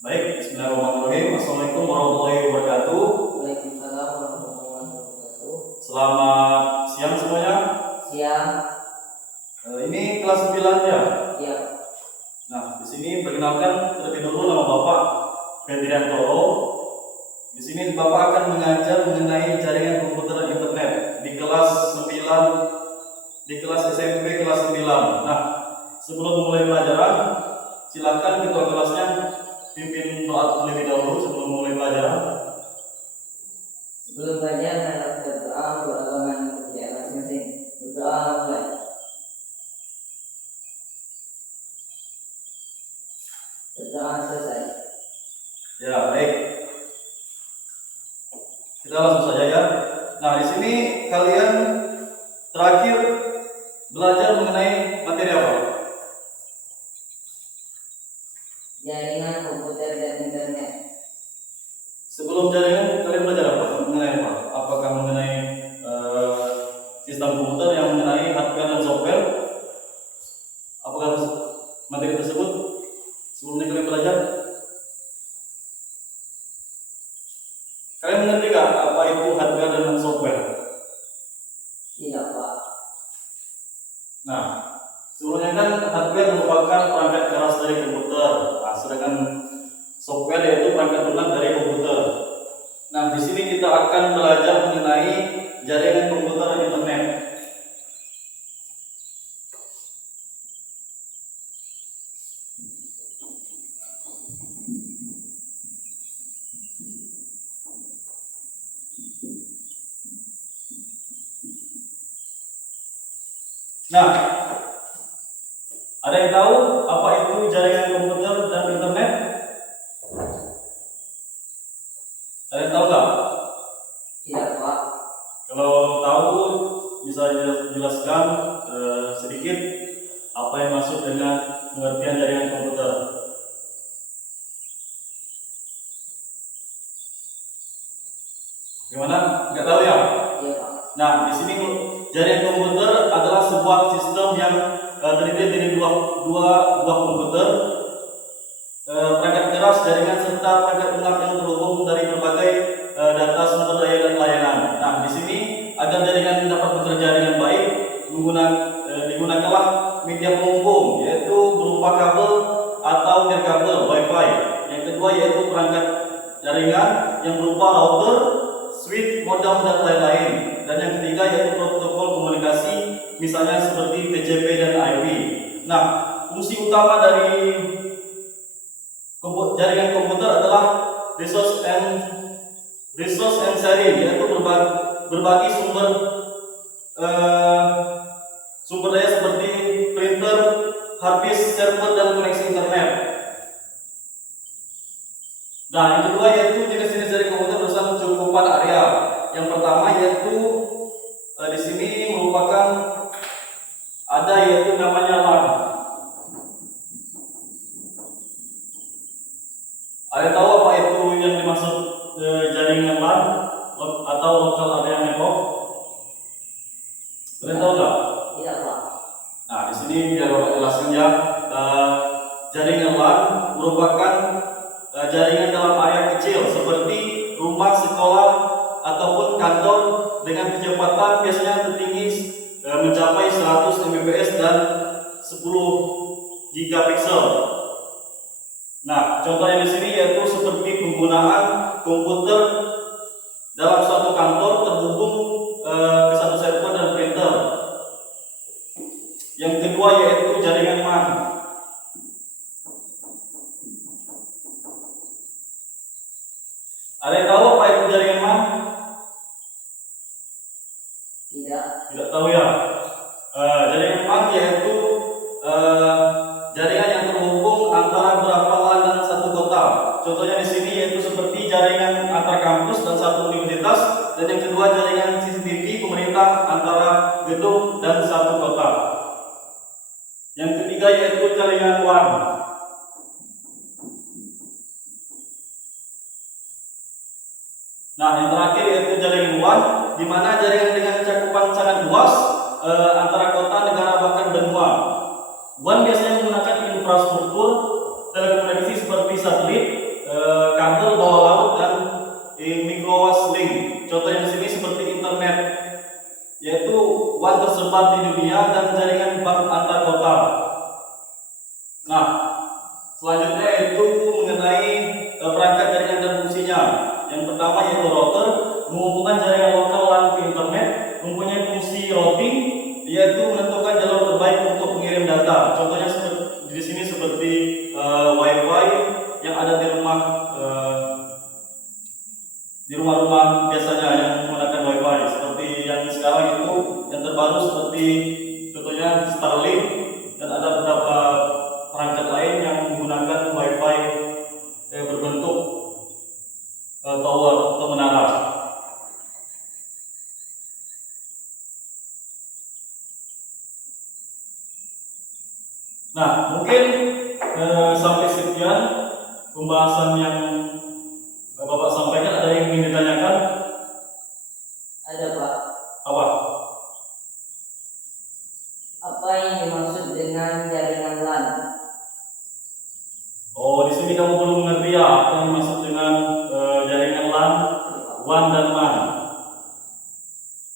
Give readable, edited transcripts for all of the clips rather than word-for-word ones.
Baik, bismillahirrahmanirrahim. Assalamualaikum warahmatullahi wabarakatuh. Waalaikumsalam warahmatullahi wabarakatuh. Selamat siang semuanya. Siang. Ini kelas 9 ya. Iya. Nah, di sini perkenalkan terlebih dulu nama Bapak Febriantoro. Di sini Bapak akan mengajar mengenai jaringan komputer dan internet di kelas 9, di kelas SMP kelas 9. Nah, sebelum mulai pelajaran, silakan ketua kelasnya pimpin doa terlebih dahulu sebelum mulai pelajaran. Sebelum belajar, hendak berdoa beragama kepercayaan masing-masing. Berdoa mulai. Berdoa selesai. Ya, baik. Kita langsung saja ya. Nah, di sini kalian terakhir belajar mengenai materi apa? Jaringan komputer dan internet. Sebelum jaringan kalian belajar apa? Mengenai apa? Apakah mengenai sistem komputer yang mengenai hardware dan software? Apakah materi tersebut sebelumnya kalian belajar? Kalian mengerti nggak apa itu hardware dan software? Tidak, Pak. Nah, sebelumnya kan hardware merupakan perangkat keras dari komputer, sedangkan software yaitu perangkat lunak dari komputer. Nah, di sini kita akan belajar mengenai jaringan komputer dan internet. Nah, ada yang tahu apa itu jaringan komputer dan internet? Ada yang tahu nggak? Tidak, Pak. Kalau tahu bisa jelaskan sedikit apa yang masuk dengan pengertian jaringan komputer. Gimana? Nggak tahu ya? Iya, Pak. Nah, di sini jaringan komputer adalah sebuah sistem yang terdiri dari dua buah komputer, perangkat keras, jaringan serta perangkat lunak yang terhubung dari berbagai data sumber daya dan layanan. Nah, di sini agar jaringan dapat bekerja dengan baik, digunakanlah media penghubung, yaitu berupa kabel atau nirkabel Wi-Fi. Yang kedua yaitu perangkat jaringan yang berupa router, switch, modem dan lain-lain. Dan yang ketiga yaitu protokol komunikasi, misalnya seperti TCP dan IP. Nah, fungsi utama dari jaringan komputer adalah resource and sharing, yaitu berbagi sumber daya seperti printer, hard disk, server dan koneksi internet. Nah, yang kedua yaitu jenis-jenis jaringan komputer bersama kecukupan area. Yang pertama yaitu di sini merupakan ada yaitu namanya LAN. Ada yang tahu apa itu yang dimaksud jaringan LAN atau local area network? Ada yang tahu nggak? Tidak, Pak. Nah, di sini biar Bapak jelaskan ya. Jaringan LAN merupakan jaringan dalam area kecil seperti rumah, sekolah, ataupun kantor dengan kecepatan biasanya tertinggi mencapai 100 Mbps dan 10 gigapiksel. Nah, contohnya di sini yaitu seperti penggunaan komputer dalam suatu kantor terhubung ke satu server dan printer. Yang kedua yaitu jaringan MAN. Ada yang tahu apa itu jaringan MAN? Tidak. Tidak tahu ya. Jaringan MAN yaitu jaringan yang terhubung antara beberapa LAN dan satu kota. Contohnya di sini yaitu seperti jaringan antar kampus dan satu universitas, dan yang kedua jaringan CCTV pemerintah antara gedung dan satu kota. Yang ketiga yaitu jaringan WAN. Nah, yang terakhir yaitu jaringan WAN, di mana jaringan dengan cakupan sangat luas antara kota, negara, bahkan benua. WAN biasanya menggunakan infrastruktur telekomunikasi seperti satelit, WAN tersebar di dunia dan jaringan bank antar kota. Nah, selanjutnya itu mengenai perangkat jaringan dan fungsinya. Yang pertama yaitu router, menghubungkan jaringan lokal LAN ke internet, mempunyai fungsi routing, yaitu menentukan jalur terbaik untuk mengirim data. Contohnya seperti di sini seperti WiFi yang ada di rumah-rumah biasanya yang menggunakan WiFi. Seperti yang sekarang itu yang terbaru seperti contohnya Starlink, dan ada beberapa perangkat lain yang menggunakan WiFi berbentuk tower atau menara. Nah, mungkin sampai sekian pembahasan yang Bapak sampaikan. Ada yang ingin ditanyakan? Ada Pak. Apa? Apa yang dimaksud dengan jaringan LAN? Oh, di sini kamu belum mengerti ya apa yang dimaksud dengan jaringan LAN, WAN dan MAN.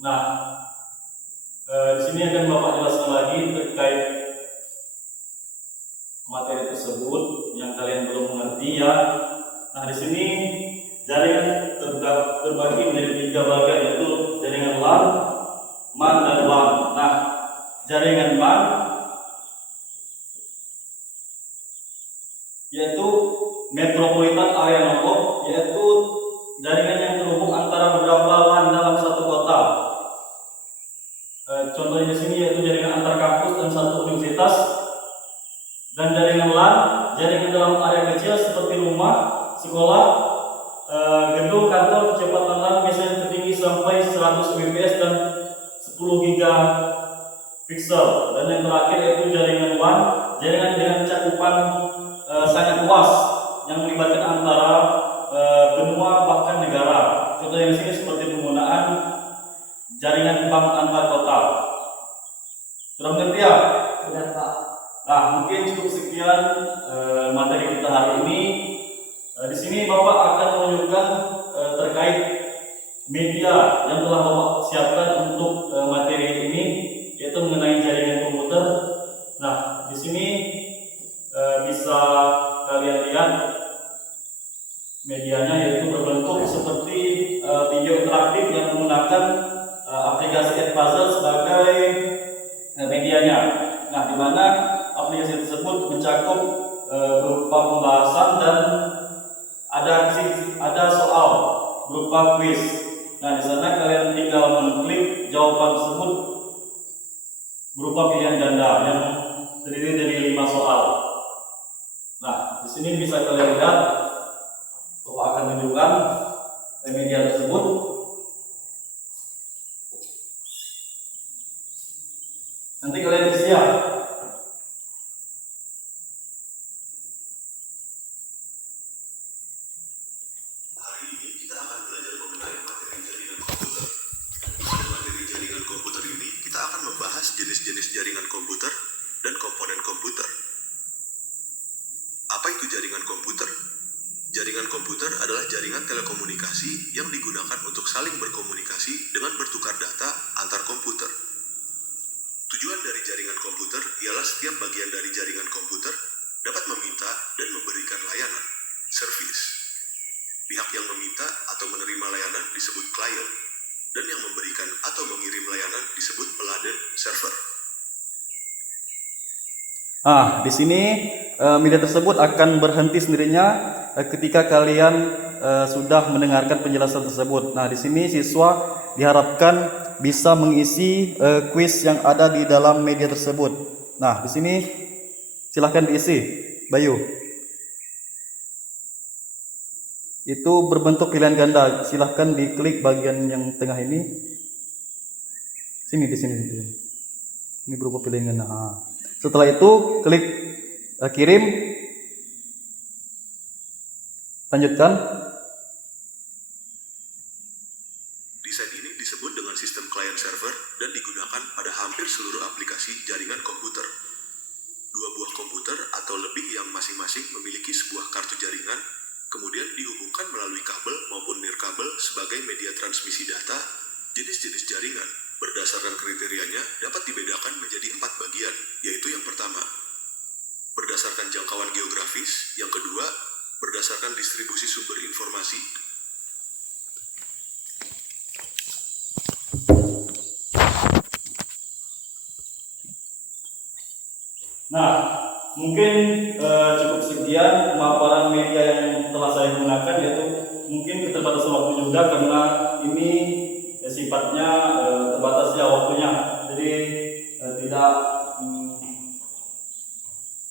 Nah, di sini akan Bapak jelaskan lagi terkait materi tersebut yang kalian belum mengerti ya. Nah, di sini jaringan terbagi menjadi 3 bagian, yaitu jaringan LAN, MAN dan WAN. Nah, jaringan MAN yaitu Metropolitan Area Network, yaitu jaringan yang terhubung antara beberapa LAN dalam satu kota. Contohnya di sini yaitu jaringan antar kampus dan satu universitas. Dan jaringan LAN, jaringan dalam area kecil seperti rumah, sekolah, gedung, kantor. Kecepatan LAN biasanya tertinggi sampai 100 Mbps dan 10 gigapiksel. Dan yang terakhir yaitu jaringan WAN, jaringan dengan cakupan sangat luas yang melibatkan antara benua bahkan negara. Contohnya di sini seperti penggunaan jaringan bank antar kota. Sudah mengerti ya? Sudah Pak. Nah, mungkin cukup sekian materi kita hari ini. Di sini Bapak akan menunjukkan terkait media yang telah Bapak siapkan untuk materi ini, yaitu mengenai jaringan komputer. Nah, di sini bisa kalian lihat medianya, yaitu berbentuk seperti video interaktif yang menggunakan aplikasi Edpuzzle sebagai medianya. Nah, di mana aplikasi tersebut mencakup berupa pembahasan dan ada soal berupa quiz. Nah, di sana kalian tinggal mengklik jawaban tersebut berupa pilihan ganda yang terdiri dari 5 soal. Nah, di sini bisa kalian lihat, Bapak akan tunjukkan media tersebut. Nanti kalian isi ya. Jenis-jenis jaringan komputer dan komponen komputer. Apa itu jaringan komputer? Jaringan komputer adalah jaringan telekomunikasi yang digunakan untuk saling berkomunikasi dengan bertukar data antar komputer. Tujuan dari jaringan komputer ialah setiap bagian dari jaringan komputer dapat meminta dan memberikan layanan, service. Pihak yang meminta atau menerima layanan disebut klien, dan yang memberikan atau mengirim layanan disebut peladen, server. Di sini media tersebut akan berhenti sendirinya ketika kalian sudah mendengarkan penjelasan tersebut. Nah, di sini siswa diharapkan bisa mengisi kuis yang ada di dalam media tersebut. Nah, di sini silahkan diisi, Bayu. Itu berbentuk pilihan ganda. Silahkan diklik bagian yang tengah ini. Di sini. Ini berupa pilihan ganda. Setelah itu klik kirim. Lanjutkan. Desain ini disebut dengan sistem client server dan digunakan pada hampir seluruh aplikasi jaringan komputer. Dua buah komputer atau lebih yang masing-masing memiliki sebuah kartu jaringan kemudian dihubungkan melalui kabel maupun nirkabel sebagai media transmisi data. Jenis-jenis jaringan Berdasarkan kriterianya dapat dibedakan menjadi 4 bagian, yaitu yang pertama, berdasarkan jangkauan geografis, yang kedua, berdasarkan distribusi sumber informasi. Nah, mungkin cukup sekian pemaparan media yang telah saya gunakan, yaitu mungkin keterbatasan waktu juga karena ini sifatnya terbatas ya waktunya, jadi tidak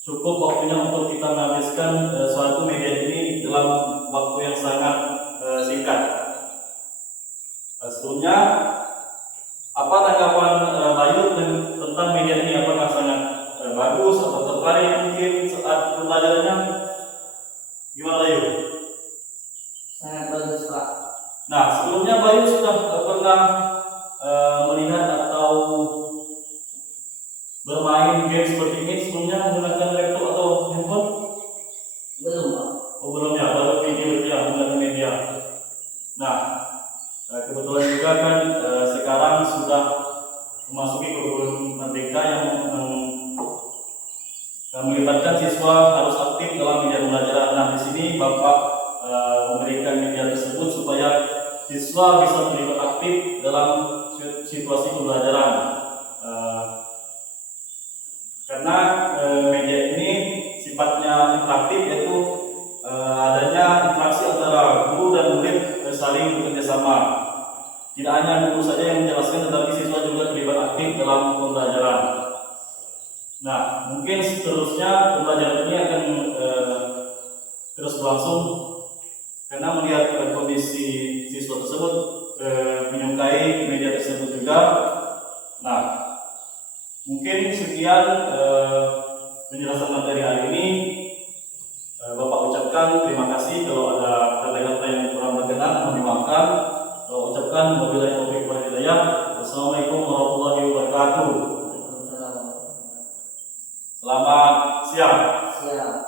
cukup waktunya untuk kita menghabiskan suatu media ini dalam waktu yang sangat singkat. Sebelumnya, apa tanggapan Bayu tentang media ini? Apakah sangat bagus atau tertarik mungkin saat pembelajarannya? Gimana Bayu? Sangat bagus Pak. Nah, sebelumnya Bayu sudah pernah melihat atau bermain game seperti ini sebelumnya menggunakan laptop atau handphone? Belum Pak. Oh belum ya, baru video ya menggunakan media. Nah, kebetulan juga kan sekarang sudah memasuki kurikulum merdeka yang melibatkan siswa harus aktif dalam media pembelajaran. Nah, di sini Bapak memberikan media tersebut supaya siswa bisa terlibat aktif dalam situasi pembelajaran. Karena media ini sifatnya interaktif, yaitu adanya interaksi antara guru dan murid saling bekerja sama. Tidak hanya guru saja yang menjelaskan, tetapi siswa juga terlibat aktif dalam pembelajaran. Nah, mungkin seterusnya pembelajaran ini akan terus berlangsung karena melihat kondisi siswa tersebut menyukai media tersebut juga. Nah, mungkin sekian penjelasan materi hari ini. Bapak ucapkan terima kasih. Kalau ada kata-kata yang kurang berkenan, mohon dimaafkan. Kalau ucapkan wabillahi taufiq wal hidayah. Wassalamualaikum warahmatullahi wabarakatuh. Selamat siang. Siap.